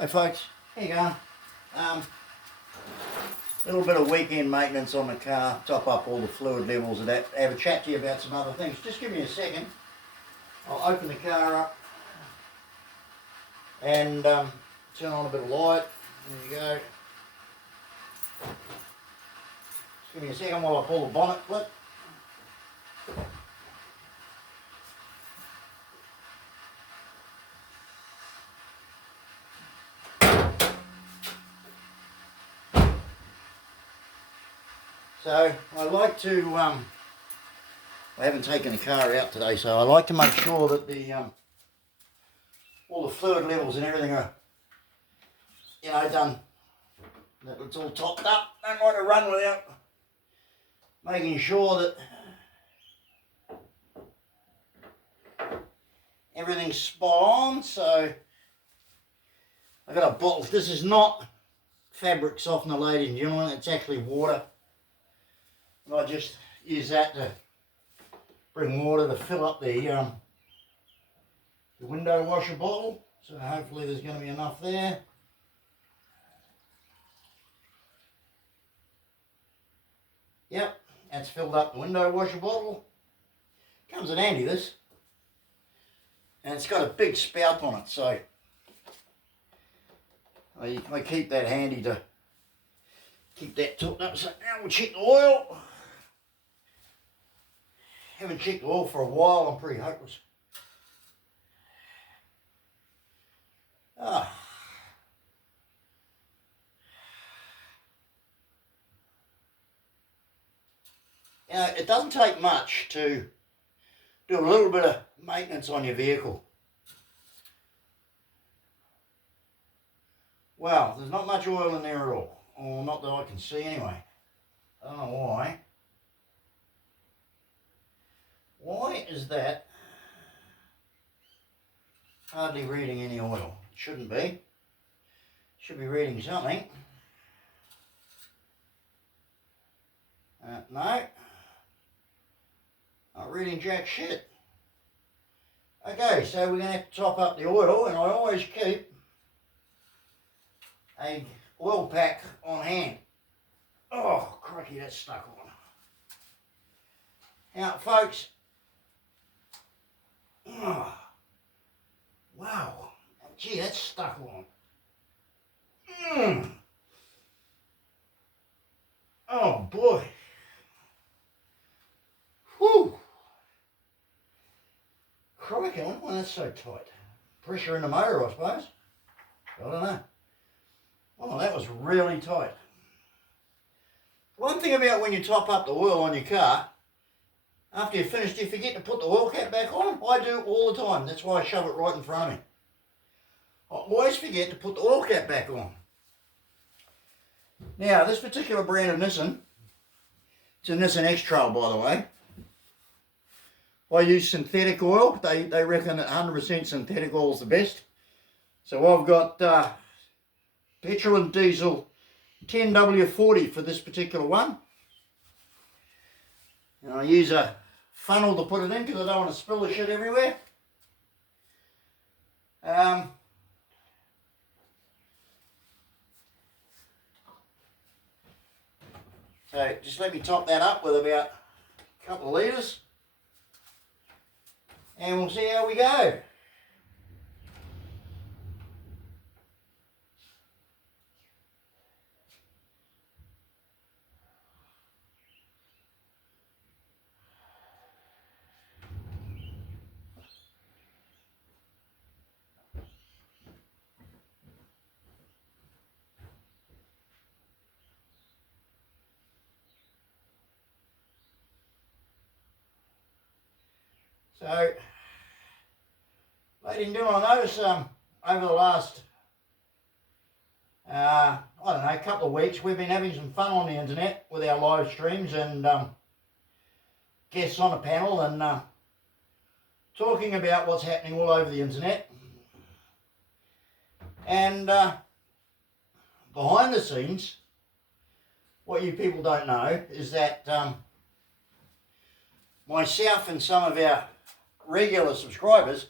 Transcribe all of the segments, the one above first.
Hey folks, how you going? Little bit of weekend maintenance on the car, top up all the fluid levels of that, have a chat to you about some other things. Just give me a second. I'll open the car up and turn on a bit of light. There you go. Just give me a second while I pull the bonnet clip. So I like to, I haven't taken the car out today, so I like to make sure that the all the fluid levels and everything are, done, that it's all topped up. Don't like to run without making sure that everything's spot on. So I've got a bottle. This is not fabric softener, ladies and gentlemen, it's actually water. And I just use that to bring water to fill up the window washer bottle. So hopefully there's going to be enough there. Yep, that's filled up the window washer bottle. Comes in handy, this. And it's got a big spout on it, so I keep that handy to keep that tilted up. So now we'll check the oil. Haven't checked the oil for a while, I'm pretty hopeless. It doesn't take much to do a little bit of maintenance on your vehicle. Well, there's not much oil in there at all, or not that I can see anyway. I don't know why. Why is that hardly reading any oil? It shouldn't be. Should be reading something. No. Not reading jack shit. Okay, so we're going to have to top up the oil, and I always keep a oil pack on hand. Oh, crikey, that's stuck on. Now, folks, oh, wow, gee, that's stuck on. Oh, boy. Whew. Crikey, I wonder why that's so tight. Pressure in the motor, I suppose. I don't know. Oh, that was really tight. One thing about when you top up the oil on your car, after you're finished, you forget to put the oil cap back on. I do all the time. That's why I shove it right in front of me. I always forget to put the oil cap back on. Now, this particular brand of Nissan, it's a Nissan X-Trail, by the way. I use synthetic oil. They reckon that 100% synthetic oil is the best. So I've got petrol and diesel 10W40 for this particular one. And I use a funnel to put it in because I don't want to spill the shit everywhere. So just let me top that up with about a couple of litres. And we'll see how we go. So, ladies and gentlemen, I noticed over the last, I don't know, couple of weeks, we've been having some fun on the internet with our live streams and guests on a panel and talking about what's happening all over the internet. And behind the scenes, what you people don't know is that myself and some of our regular subscribers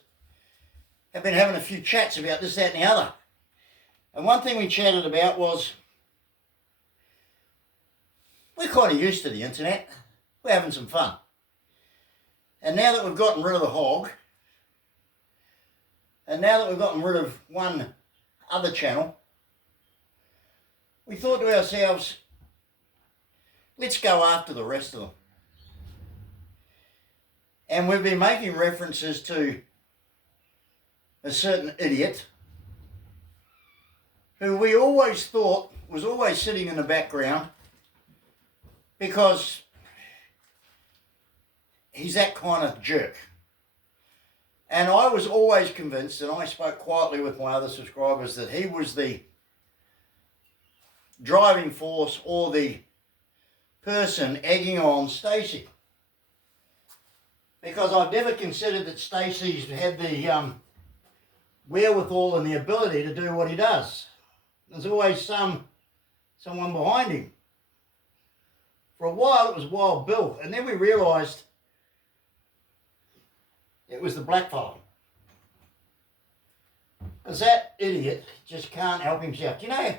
have been having a few chats about this, that and the other. And one thing we chatted about was we're kind of used to the internet. We're having some fun. And now that we've gotten rid of the hog, and now that we've gotten rid of one other channel, we thought to ourselves, let's go after the rest of them. And we've been making references to a certain idiot who we always thought was always sitting in the background because he's that kind of jerk. And I was always convinced, and I spoke quietly with my other subscribers, that he was the driving force or the person egging on Stacey. Because I've never considered that Stacey's had the wherewithal and the ability to do what he does. There's always someone behind him. For a while it was Wild Bill, and then we realised it was the black fellow. Because that idiot just can't help himself. Do you know,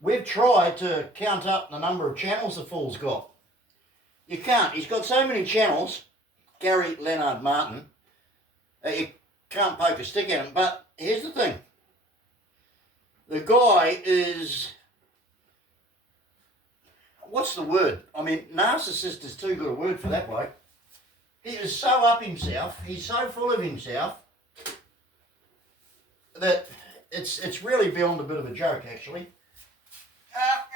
we've tried to count up the number of channels the fool's got. You can't. He's got so many channels, Gary Leonard Martin, you can't poke a stick at him. But here's the thing. The guy is, what's the word? I mean, narcissist is too good a word for that bloke. He is so up himself, he's so full of himself, that it's really beyond a bit of a joke, actually.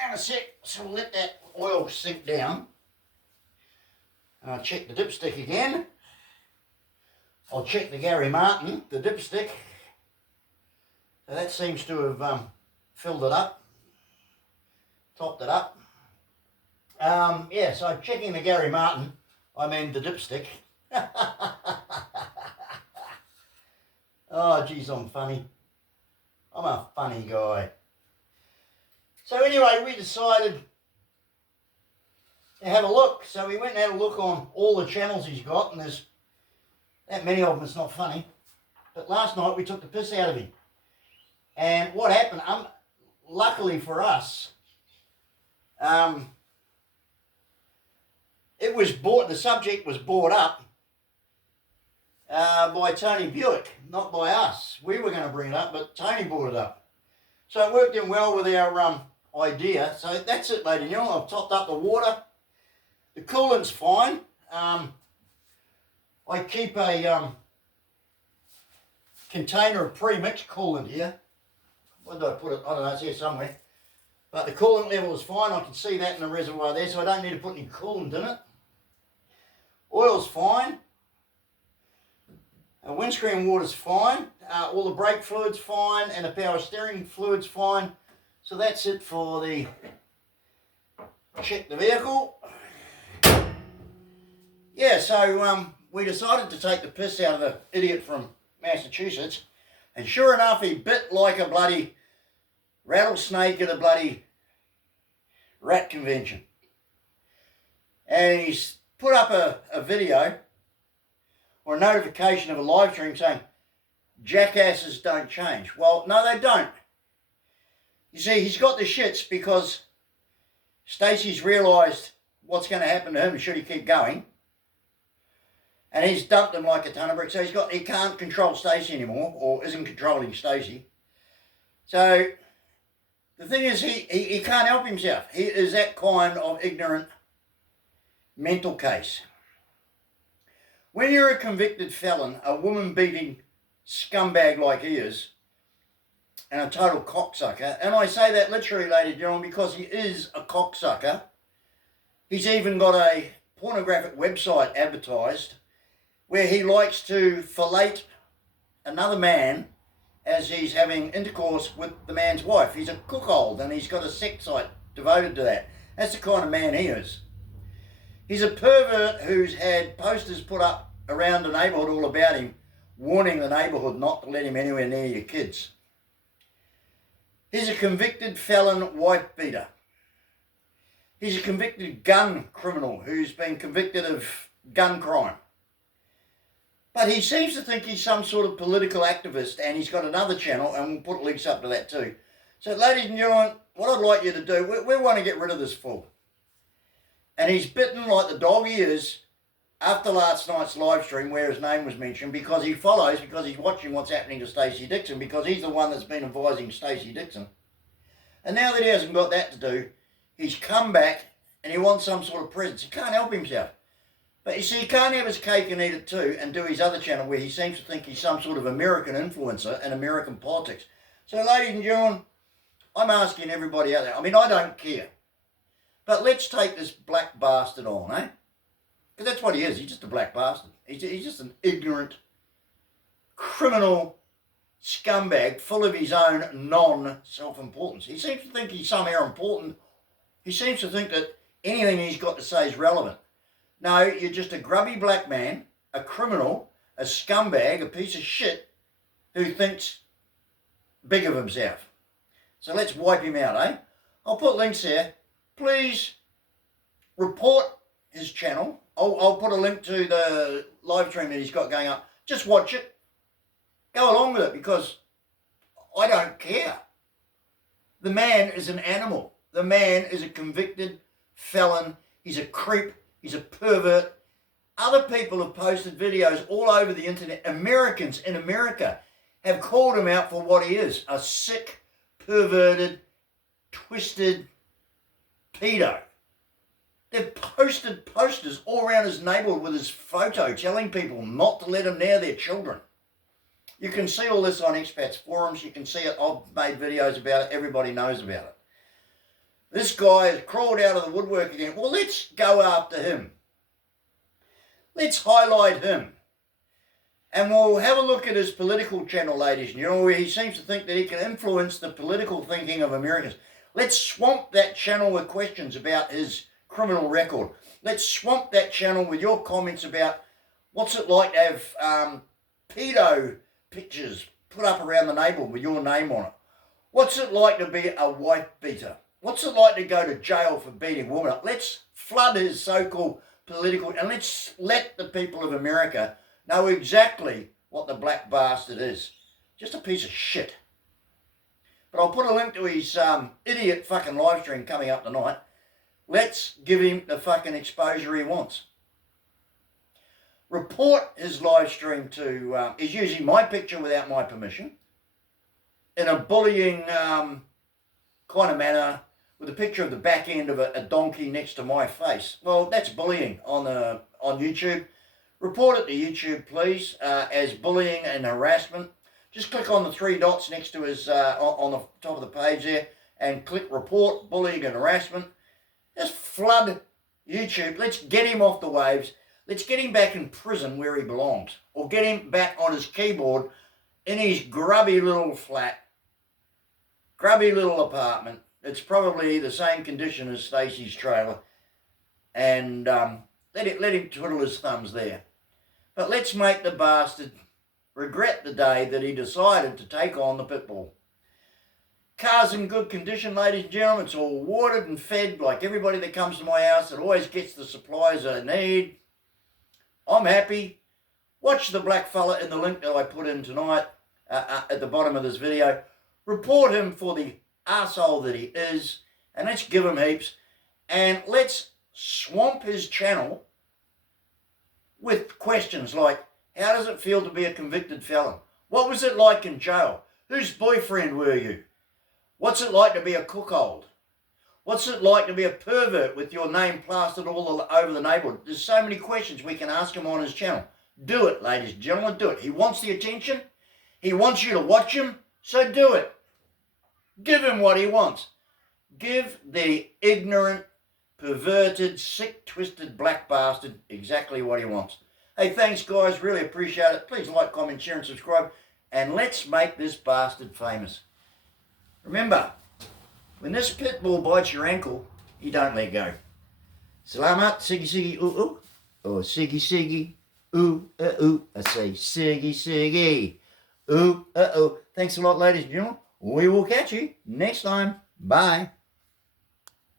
In a sec, so we'll let that oil sink down. And I'll check the dipstick again. I'll check the Gary Martin, the dipstick. So that seems to have filled it up, topped it up. Yeah, so checking the Gary Martin, I mean the dipstick. Oh, geez, I'm funny. I'm a funny guy. So anyway, we decided to have a look. So we went and had a look on all the channels he's got, and there's that many of them, it's not funny. But last night we took the piss out of him. And what happened, luckily for us, it was the subject was brought up by Tony Buick, not by us. We were going to bring it up, but Tony brought it up. So it worked in well with our idea. So that's it, ladies and gentlemen. I've topped up the water. The coolant's fine. I keep a container of pre-mixed coolant here. Where did I put it? I don't know, it's here somewhere. But the coolant level is fine. I can see that in the reservoir there, so I don't need to put any coolant in it. Oil's fine. Windscreen water's fine. All the brake fluid's fine, and the power steering fluid's fine. So that's it for the check the vehicle. Yeah, so we decided to take the piss out of the idiot from Massachusetts, and sure enough, he bit like a bloody rattlesnake at a bloody rat convention. And he's put up a video or a notification of a live stream saying, jackasses don't change. Well, no, they don't. You see, he's got the shits because Stacey's realised what's going to happen to him should he keep going. And he's dumped him like a ton of bricks. So he can't control Stacey anymore, or isn't controlling Stacey. So the thing is, he can't help himself. He is that kind of ignorant mental case. When you're a convicted felon, a woman-beating scumbag like he is, and a total cocksucker, and I say that literally, ladies and gentlemen, because he is a cocksucker. He's even got a pornographic website advertised where he likes to fillet another man as he's having intercourse with the man's wife. He's a cuckold, and he's got a sex site devoted to that. That's the kind of man he is. He's a pervert who's had posters put up around the neighbourhood all about him, warning the neighbourhood not to let him anywhere near your kids. He's a convicted felon wife beater. He's a convicted gun criminal who's been convicted of gun crime. But he seems to think he's some sort of political activist, and he's got another channel, and we'll put links up to that too. So, ladies and gentlemen, what I'd like you to do, we want to get rid of this fool. And he's bitten like the dog he is after last night's live stream where his name was mentioned, because he follows, because he's watching what's happening to Stacey Dixon, because he's the one that's been advising Stacey Dixon. And now that he hasn't got that to do, he's come back and he wants some sort of presence. He can't help himself. But you see, he can't have his cake and eat it too and do his other channel where he seems to think he's some sort of American influencer in American politics. So, ladies and gentlemen, I'm asking everybody out there, I mean, I don't care. But let's take this black bastard on, eh? Because that's what he is. He's just a black bastard. He's just an ignorant, criminal scumbag full of his own non-self-importance. He seems to think he's somehow important. He seems to think that anything he's got to say is relevant. No, you're just a grubby black man, a criminal, a scumbag, a piece of shit who thinks big of himself. So let's wipe him out, eh? I'll put links there. Please report his channel. I'll put a link to the live stream that he's got going up. Just watch it. Go along with it, because I don't care. The man is an animal. The man is a convicted felon. He's a creep. He's a pervert. Other people have posted videos all over the internet. Americans in America have called him out for what he is. A sick, perverted, twisted pedo. They've posted posters all around his neighbourhood with his photo telling people not to let him near their children. You can see all this on expats forums. You can see it. I've made videos about it. Everybody knows about it. This guy has crawled out of the woodwork again. Well, let's go after him. Let's highlight him. And we'll have a look at his political channel, ladies and gentlemen, where he seems to think that he can influence the political thinking of Americans. Let's swamp that channel with questions about his criminal record. Let's swamp that channel with your comments about what's it like to have pedo pictures put up around the neighbourhood with your name on it. What's it like to be a wife beater? What's it like to go to jail for beating a woman up? Let's flood his so-called political, and let's let the people of America know exactly what the black bastard is. Just a piece of shit. But I'll put a link to his idiot fucking live stream coming up tonight. Let's give him the fucking exposure he wants. Report his live stream to, he's using my picture without my permission in a bullying kind of manner with a picture of the back end of a donkey next to my face. Well, that's bullying on YouTube. Report it to YouTube, please, as bullying and harassment. Just click on the three dots next to his, on the top of the page there, and click report bullying and harassment. Just flood YouTube. Let's get him off the waves. Let's get him back in prison where he belongs. Or get him back on his keyboard in his grubby little flat, grubby little apartment. It's probably the same condition as Stacey's trailer. And let him twiddle his thumbs there. But let's make the bastard regret the day that he decided to take on the pit bull. Car's in good condition, ladies and gentlemen. It's all watered and fed like everybody that comes to my house. It always gets the supplies I need. I'm happy. Watch the black fella in the link that I put in tonight at the bottom of this video. Report him for the arsehole that he is. And let's give him heaps. And let's swamp his channel with questions like, how does it feel to be a convicted felon? What was it like in jail? Whose boyfriend were you? What's it like to be a cuckold? What's it like to be a pervert with your name plastered all over the neighbourhood? There's so many questions we can ask him on his channel. Do it, ladies and gentlemen, do it. He wants the attention. He wants you to watch him, so do it. Give him what he wants. Give the ignorant, perverted, sick, twisted black bastard exactly what he wants. Hey, thanks, guys. Really appreciate it. Please like, comment, share, and subscribe. And let's make this bastard famous. Remember, when this pit bull bites your ankle, you don't let go. Salamat, siggy, siggy, ooh, ooh. Or siggy, siggy, ooh, ooh. I say siggy, siggy, ooh, ooh. Thanks a lot, ladies and gentlemen. We will catch you next time. Bye.